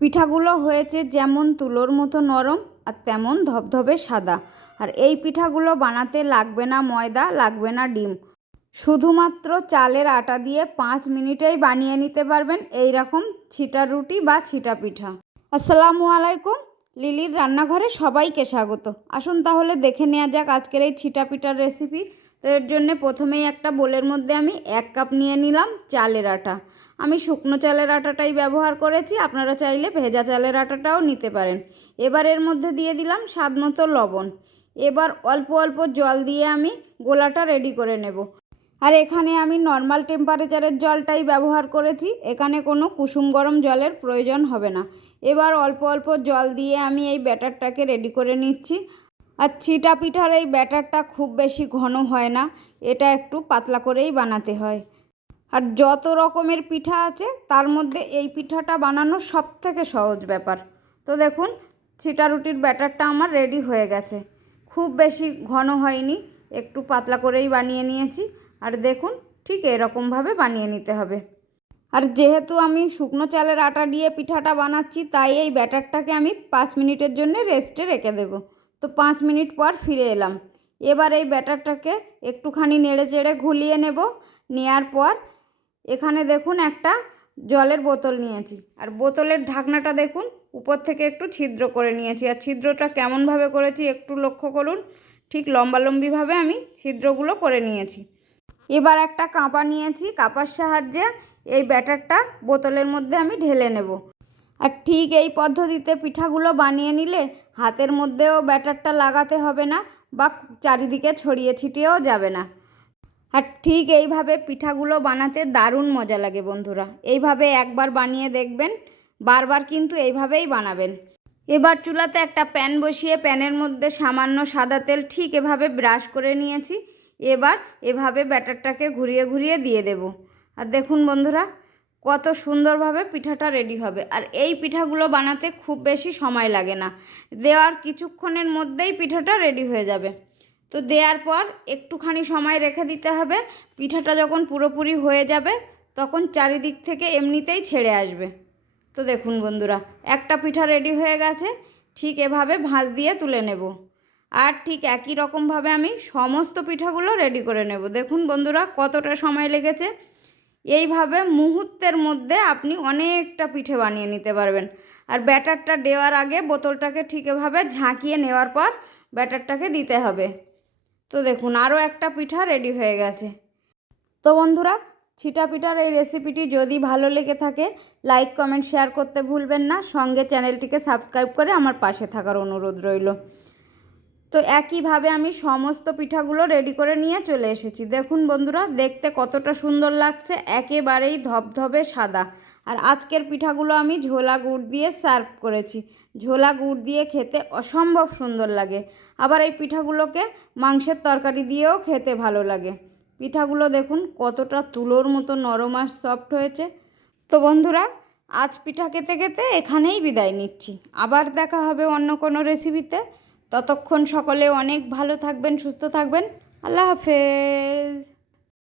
পিঠাগুলো হয়েছে যেমন তুলোর মতো নরম আর তেমন ধবধবে সাদা। আর এই পিঠাগুলো বানাতে লাগবে না ময়দা, লাগবে না ডিম, শুধুমাত্র চালের আটা দিয়ে 5 মিনিটেই বানিয়ে নিতে পারবেন এই রকম ছিটা রুটি বা ছিটা পিঠা। আসসালামু আলাইকুম, লিলির রান্নাঘরে সবাইকে স্বাগত। আসুন তাহলে দেখে নেওয়া যাক আজকের এই ছিটা পিঠার রেসিপি। তো এর জন্যে প্রথমেই একটা বোলের মধ্যে আমি 1 কাপ নিয়ে নিলাম চালের আটা। আমি শুকনো চালের আটাটাই ব্যবহার করেছি, আপনারা চাইলে ভেজা চালের আটাটাও নিতে পারেন। এবার এর মধ্যে দিয়ে দিলাম স্বাদ মতো লবণ। এবার অল্প অল্প জল দিয়ে আমি গোলাটা রেডি করে নেব। আর এখানে আমি নর্মাল টেম্পারেচারের জলটাই ব্যবহার করেছি, এখানে কোনো কুসুম গরম জলের প্রয়োজন হবে না। এবার অল্প অল্প জল দিয়ে আমি এই ব্যাটারটাকে রেডি করে নিচ্ছি। আর ছিটা পিঠার এই ব্যাটারটা খুব বেশি ঘন হয় না, এটা একটু পাতলা করেই বানাতে হয়। আর যত রকমের পিঠা আছে তার মধ্যে এই পিঠাটা বানানো সবথেকে সহজ ব্যাপার। তো দেখুন ছিটা রুটির ব্যাটারটা আমার রেডি হয়ে গেছে, খুব বেশি ঘন হয়নি, একটু পাতলা করেই বানিয়ে নিয়েছি। আর দেখুন ঠিক এরকমভাবে বানিয়ে নিতে হবে। আর যেহেতু আমি শুকনো চালের আটা দিয়ে পিঠাটা বানাচ্ছি, তাই এই ব্যাটারটাকে আমি 5 মিনিটের জন্য রেস্টে রেখে দেব। তো 5 মিনিট পর ফিরে এলাম। এবার এই ব্যাটারটাকে একটুখানি নেড়ে চেড়ে ঘুলিয়ে নেব। নেওয়ার পর এখানে দেখুন একটা জলের বোতল নিয়েছি, আর বোতলের ঢাকনাটা দেখুন উপর থেকে একটু ছিদ্র করে নিয়েছি। আর ছিদ্রটা কেমনভাবে করেছি একটু লক্ষ্য করুন, ঠিক লম্বালম্বিভাবে আমি ছিদ্রগুলো করে নিয়েছি। এবার একটা কাঁপা নিয়েছি, কাঁপার সাহায্যে এই ব্যাটারটা বোতলের মধ্যে আমি ঢেলে নেব। আর ঠিক এই পদ্ধতিতে পিঠাগুলো বানিয়ে নিলে হাতের মধ্যেও ব্যাটারটা লাগাতে হবে না বা চারিদিকে ছড়িয়ে ছিটিয়েও যাবে না। আর ঠিক এইভাবে পিঠাগুলো বানাতে দারুণ মজা লাগে বন্ধুরা। এইভাবে একবার বানিয়ে দেখবেন, বারবার কিন্তু এইভাবেই বানাবেন। এবার চুলাতে একটা প্যান বসিয়ে প্যানের মধ্যে সামান্য সাদা তেল ঠিক এভাবে ব্রাশ করে নিয়েছি। এবার এভাবে ব্যাটারটাকে ঘুরিয়ে ঘুরিয়ে দিয়ে দেব। আর দেখুন বন্ধুরা কত সুন্দরভাবে পিঠাটা রেডি হবে। আর এই পিঠাগুলো বানাতে খুব বেশি সময় লাগে না, দেওয়ার কিছুক্ষণের মধ্যেই পিঠাটা রেডি হয়ে যাবে। তো দেওয়ার পর একটুখানি সময় রেখে দিতে হবে। পিঠাটা যখন পুরোপুরি হয়ে যাবে তখন চারিদিক থেকে এমনিতেই ছেড়ে আসবে। তো দেখুন বন্ধুরা একটা পিঠা রেডি হয়ে গেছে, ঠিক এভাবে ভাঁজ দিয়ে তুলে নেব। আর ঠিক একই রকমভাবে আমি সমস্ত পিঠাগুলো রেডি করে নেব। দেখুন বন্ধুরা কতটা সময় লেগেছে। এইভাবে মুহূর্তের মধ্যে আপনি অনেকটা পিঠে বানিয়ে নিতে পারবেন। আর ব্যাটারটা দেওয়ার আগে বোতলটাকে ঠিক এভাবে ঝাঁকিয়ে নেওয়ার পর ব্যাটারটাকে দিতে হবে। তো দেখুন আরও একটা পিঠা রেডি হয়ে গেছে। তো বন্ধুরা ছিটা পিঠার এই রেসিপিটি যদি ভালো লেগে থাকে লাইক কমেন্ট শেয়ার করতে ভুলবেন না, সঙ্গে চ্যানেলটিকে সাবস্ক্রাইব করে আমার পাশে থাকার অনুরোধ রইল। তো একইভাবে আমি সমস্ত পিঠাগুলো রেডি করে নিয়ে চলে এসেছি। দেখুন বন্ধুরা দেখতে কতটা সুন্দর লাগছে, একেবারেই ধবধবে সাদা। আর আজকের পিঠাগুলো আমি ঝোলা গুড় দিয়ে সার্ভ করেছি। ঝোলা গুড় দিয়ে খেতে অসম্ভব সুন্দর লাগে। আবার এই পিঠাগুলোকে মাংসের তরকারি দিয়েও খেতে ভালো লাগে। পিঠাগুলো দেখুন কতটা তুলোর মতো নরম আর সফট হয়েছে। তো বন্ধুরা আজ পিঠা খেতে খেতে এখানেই বিদায় নিচ্ছি। আবার দেখা হবে অন্য কোনো রেসিপিতে। ততক্ষণ সকলে অনেক ভালো থাকবেন, সুস্থ থাকবেন। আল্লাহ হাফেজ।